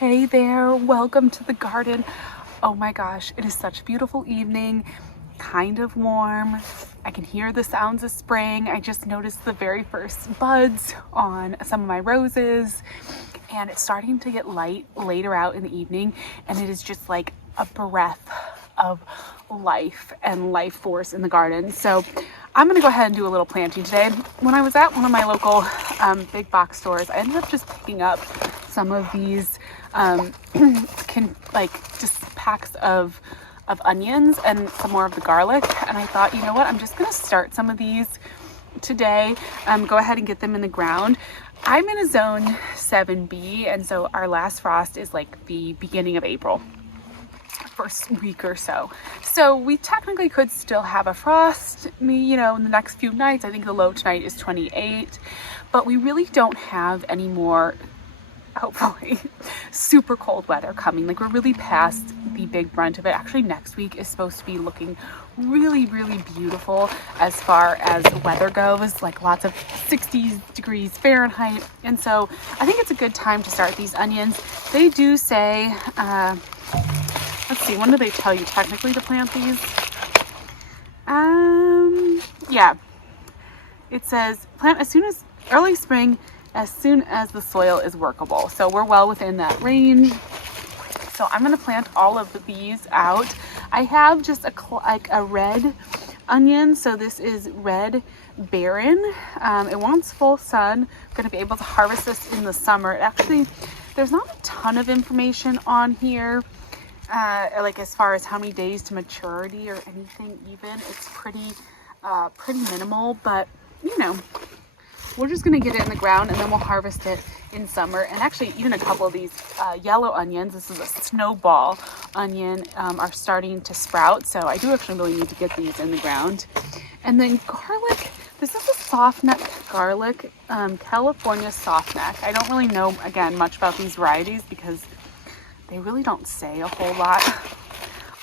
Hey there, welcome to the garden. Oh my gosh, it is such a beautiful evening, kind of warm. I can hear the sounds of spring. I just noticed the very first buds on some of my roses, and it's starting to get light later out in the evening, and it is just like a breath of life and life force in the garden. So I'm gonna go ahead and do a little planting today. When I was at one of my local big box stores, I ended up just picking up some of these just packs of onions and some more of the garlic, and I thought, you know what, I'm just gonna start some of these today. Go ahead and get them in the ground. I'm in a zone 7B, and so our last frost is like the beginning of April, first week or so. So we technically could still have a frost, in the next few nights. I think the low tonight is 28, but we really don't have any more, hopefully, super cold weather coming. Like, we're really past the big brunt of it. Actually, next week is supposed to be looking really, really beautiful as far as weather goes, like lots of 60 degrees Fahrenheit. And so I think it's a good time to start these onions. They do say, let's see, when do they tell you technically to plant these? Yeah, it says plant as soon as early spring, as soon as the soil is workable. So we're well within that range. So I'm going to plant all of these out. I have just a red onion. So this is red barren. It wants full sun. I'm going to be able to harvest this in the summer. Actually, there's not a ton of information on here, like as far as how many days to maturity or anything even. It's pretty minimal, but we're just gonna get it in the ground and then we'll harvest it in summer. And actually, even a couple of these yellow onions, this is a snowball onion, are starting to sprout. So I do actually really need to get these in the ground. And then garlic, this is a softneck garlic, California softneck. I don't really know, again, much about these varieties because they really don't say a whole lot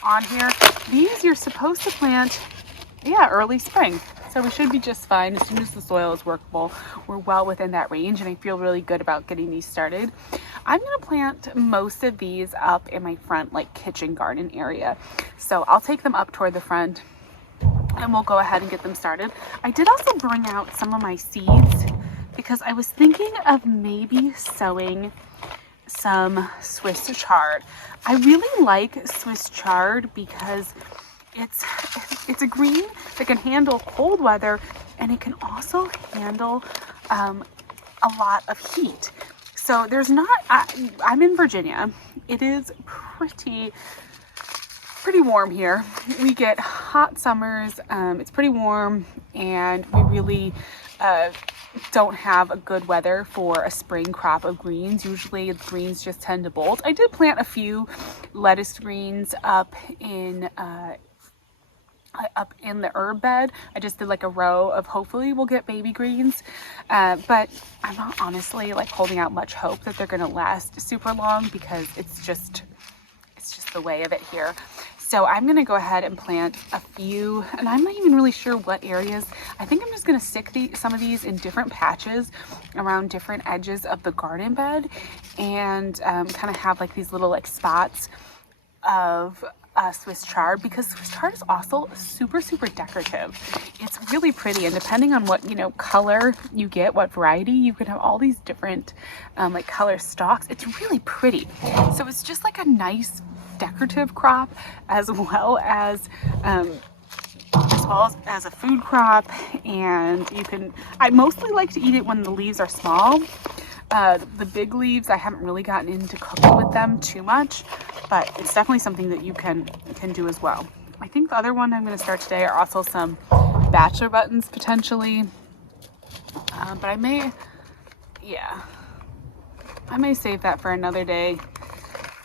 on here. These you're supposed to plant, early spring. So we should be just fine as soon as the soil is workable. We're well within that range, and I feel really good about getting these started. I'm gonna plant most of these up in my front, like kitchen garden area. So I'll take them up toward the front and we'll go ahead and get them started. I did also bring out some of my seeds because I was thinking of maybe sowing some Swiss chard. I really like Swiss chard because it's a green that can handle cold weather, and it can also handle a lot of heat. So there's not, I'm in Virginia. It is pretty warm here. We get hot summers. It's pretty warm, and we really don't have a good weather for a spring crop of greens. Usually the greens just tend to bolt. I did plant a few lettuce greens up in the herb bed. I just did like a row of, hopefully we'll get baby greens, but I'm not honestly like holding out much hope that they're gonna last super long because it's just the way of it here. So I'm gonna go ahead and plant a few, and I'm not even really sure what areas. I think I'm just gonna stick some of these in different patches around different edges of the garden bed, and kind of have like these little like spots of Swiss chard, because Swiss chard is also super decorative. It's really pretty, and depending on what color you get, what variety, you can have all these different like color stalks. It's really pretty. So it's just like a nice decorative crop as well as a food crop. And I mostly like to eat it when the leaves are small. The big leaves, I haven't really gotten into cooking with them too much, but it's definitely something that you can do as well. I think the other one I'm going to start today are also some bachelor buttons potentially, but I may save that for another day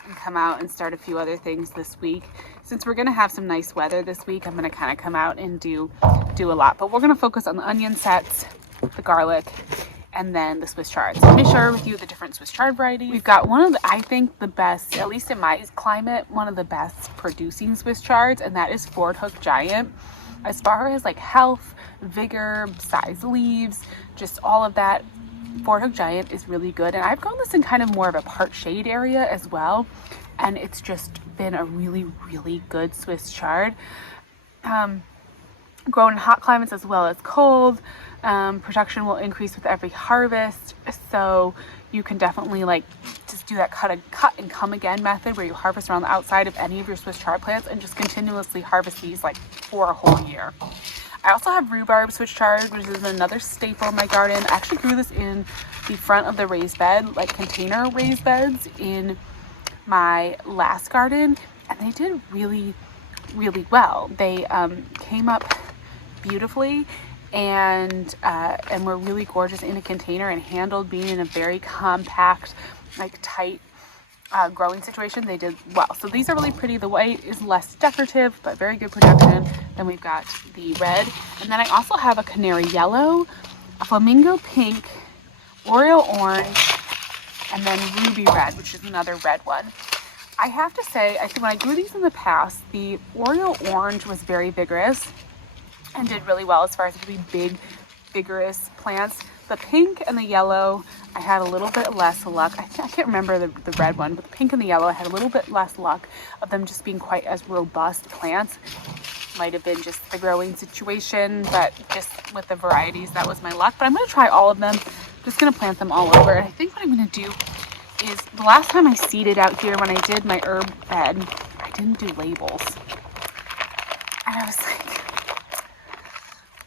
and come out and start a few other things this week. Since we're going to have some nice weather this week, I'm going to kind of come out and do a lot, but we're going to focus on the onion sets, the garlic, and then the Swiss chard. So let me share with you the different Swiss chard varieties. We've got one of the, I think the best, at least in my climate, one of the best producing Swiss chards, and that is Ford Hook Giant. As far as like health, vigor, size leaves, just all of that, Fort Hook Giant is really good, and I've grown this in kind of more of a part shade area as well, and it's just been a really, really good Swiss chard. Grown in hot climates as well as cold. Production will increase with every harvest, so you can definitely like just do that cut and come again method where you harvest around the outside of any of your Swiss chard plants and just continuously harvest these like for a whole year. I also have rhubarb Swiss chard, which is another staple in my garden. I actually grew this in the front of the raised bed, like container raised beds in my last garden, and they did really, really well. They came up beautifully and were really gorgeous in a container and handled being in a very compact, like tight growing situation. They did well. So these are really pretty. The white is less decorative, but very good production. Then we've got the red. And then I also have a canary yellow, a flamingo pink, Oreo orange, and then ruby red, which is another red one. I have to say, I think when I grew these in the past, the Oreo orange was very vigorous and did really well as far as really big, vigorous plants. The pink and the yellow, I had a little bit less luck. I can't remember the red one, but the pink and the yellow, I had a little bit less luck of them just being quite as robust plants. Might have been just the growing situation, but just with the varieties, that was my luck. But I'm going to try all of them. I'm just going to plant them all over. And I think what I'm going to do is, the last time I seeded out here when I did my herb bed, I didn't do labels. And I was like,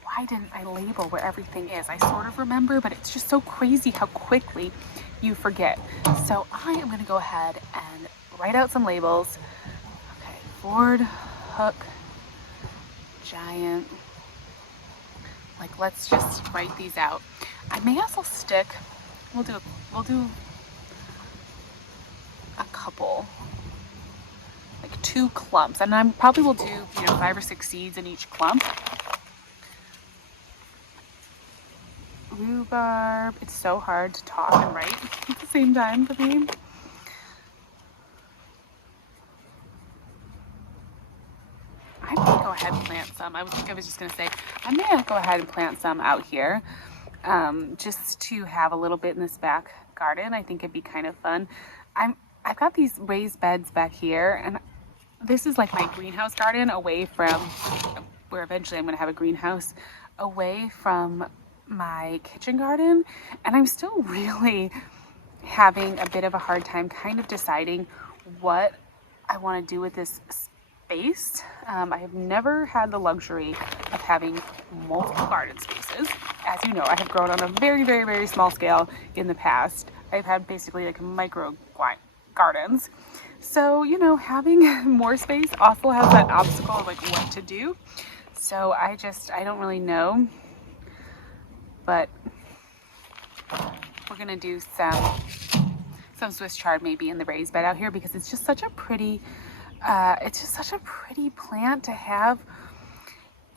why didn't I label where everything is? I sort of remember, but it's just so crazy how quickly you forget. So I am going to go ahead and write out some labels. Okay, Fort Hook Giant. Like, let's just write these out. I may as well stick, we'll do a couple, like 2 clumps, and I probably will do, 5 or 6 seeds in each clump. Rhubarb. It's so hard to talk and write at the same time for me. I may go ahead and plant some. I was just going to say, I may go ahead and plant some out here just to have a little bit in this back garden. I think it'd be kind of fun. I've got these raised beds back here, and this is like my greenhouse garden away from where eventually I'm going to have a greenhouse, away from my kitchen garden, and I'm still really having a bit of a hard time kind of deciding what I want to do with this space. I have never had the luxury of having multiple garden spaces. As you know, I have grown on a very, very, very small scale in the past. I've had basically like micro gardens. So, having more space also has that obstacle of like what to do. So I don't really know. But we're gonna do some Swiss chard maybe in the raised bed out here, because it's just such a pretty plant to have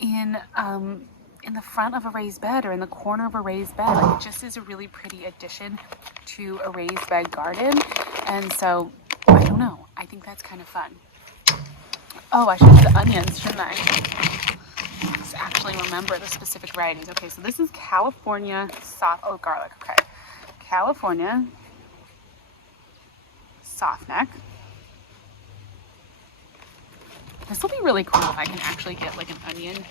in the front of a raised bed or in the corner of a raised bed. Like, it just is a really pretty addition to a raised bed garden. And so I don't know, I think that's kind of fun. Oh, I should do the onions, shouldn't I? Actually remember the specific varieties. Okay, so this is California garlic. Okay, California softneck. This will be really cool if I can actually get like an onion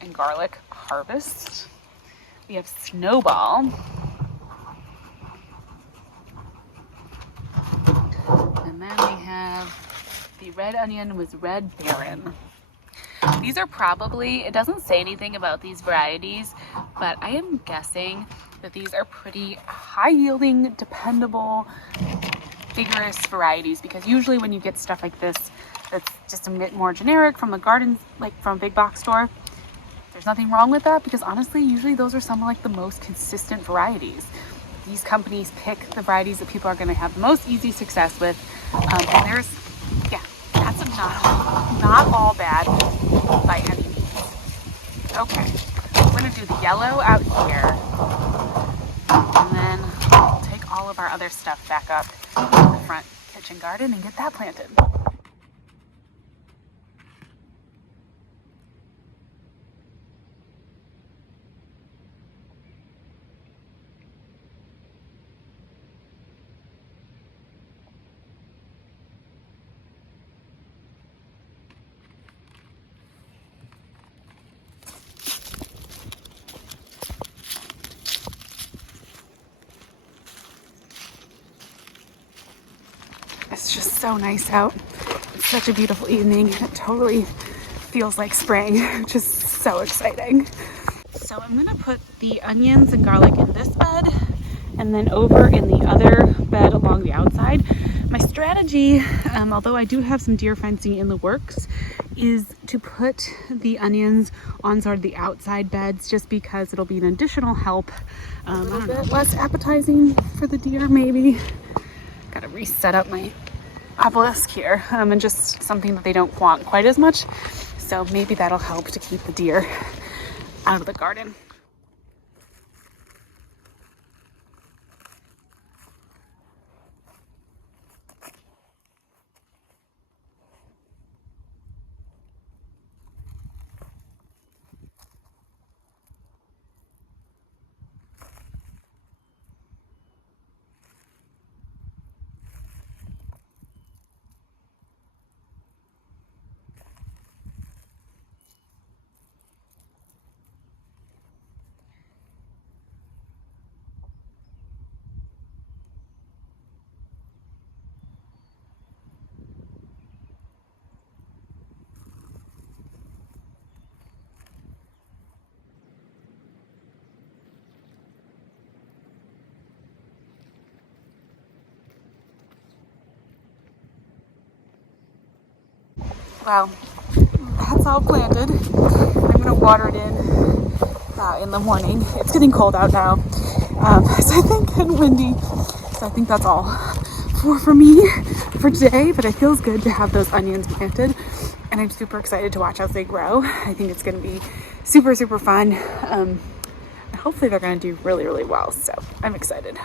and garlic harvest. We have Snowball, and then we have the red onion with Red Baron. These are probably, it doesn't say anything about these varieties, but I am guessing that these are pretty high yielding, dependable, vigorous varieties, because usually when you get stuff like this that's just a bit more generic from the garden, like from a big box store, there's nothing wrong with that, because honestly, usually those are some of like the most consistent varieties. These companies pick the varieties that people are going to have the most easy success with, and there's, yeah, that's not all bad by any means. Okay, we're gonna do the yellow out here, and then we'll take all of our other stuff back up in the front kitchen garden and get that planted. so nice out. It's such a beautiful evening. It totally feels like spring, which is so exciting. So I'm gonna put the onions and garlic in this bed and then over in the other bed along the outside. My strategy, although I do have some deer fencing in the works, is to put the onions on sort of the outside beds just because it'll be an additional help. A little bit less appetizing for the deer maybe. Gotta reset up my obelisk here, and just something that they don't want quite as much. So maybe that'll help to keep the deer out of the garden. Wow, that's all planted. I'm gonna water it in the morning. It's getting cold out now, so I think, and windy. So I think that's all for me for today, but it feels good to have those onions planted, and I'm super excited to watch as they grow. I think it's gonna be super, super fun. And hopefully they're gonna do really, really well, so I'm excited.